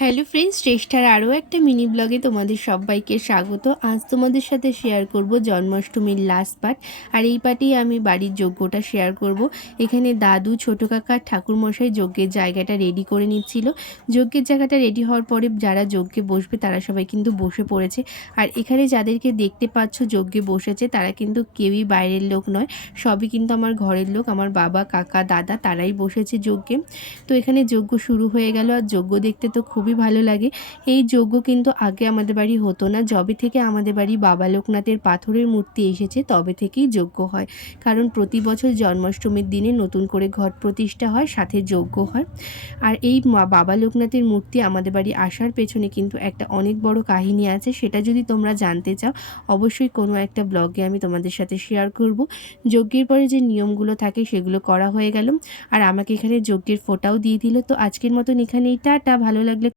Hello friends চেষ্টার আরও একটা মিনি ব্লগে তোমাদের সবাইকে স্বাগত। আজ তোমাদের সাথে শেয়ার করব জন্মাষ্টমীর লাস্ট পার্ট আর এই পার্টেই আমি বাড়ির যজ্ঞটা শেয়ার করব। এখানে দাদু, ছোটো কাকা, ঠাকুরমশাই যজ্ঞের জায়গাটা রেডি করে নিচ্ছিল। যজ্ঞের জায়গাটা রেডি হওয়ার পরে যারা যজ্ঞে বসবে, তারা সবাই কিন্তু বসে পড়েছে। আর এখানে যাদেরকে দেখতে পাচ্ছ যজ্ঞে বসেছে, তারা কিন্তু কেউই বাইরের লোক নয়, সবই কিন্তু আমার ঘরের লোক। আমার বাবা, কাকা, দাদা, তারাই বসেছে যজ্ঞে। তো এখানে যজ্ঞ শুরু হয়ে গেল, আর যজ্ঞ দেখতে তো খুবই ভালো লাগে। এই যজ্ঞ কিন্তু আগে আমাদের বাড়ি হতো না। যবে থেকে আমাদের বাড়ি বাবা লোকনাথের পাথরের মূর্তি এসেছে, তবে থেকেই যজ্ঞ হয়। কারণ প্রতি বছর জন্মাষ্টমীর দিনে নতুন করে ঘট প্রতিষ্ঠা হয়, সাথে যজ্ঞ হয়। আর এই বাবা লোকনাথের মূর্তি আমাদের বাড়ি আসার পেছনে কিন্তু একটা অনেক বড় কাহিনী আছে। সেটা যদি তোমরা জানতে চাও, অবশ্যই কোনো একটা ব্লগে আমি তোমাদের সাথে শেয়ার করব। যজ্ঞের পরে যে নিয়মগুলো থাকে, সেগুলো করা হয়ে গেল। আর আমাকে এখানে যজ্ঞের ফোঁটাও দিয়ে দিল। তো আজকের মতন এখানেই, টাটা। ভালো লাগলে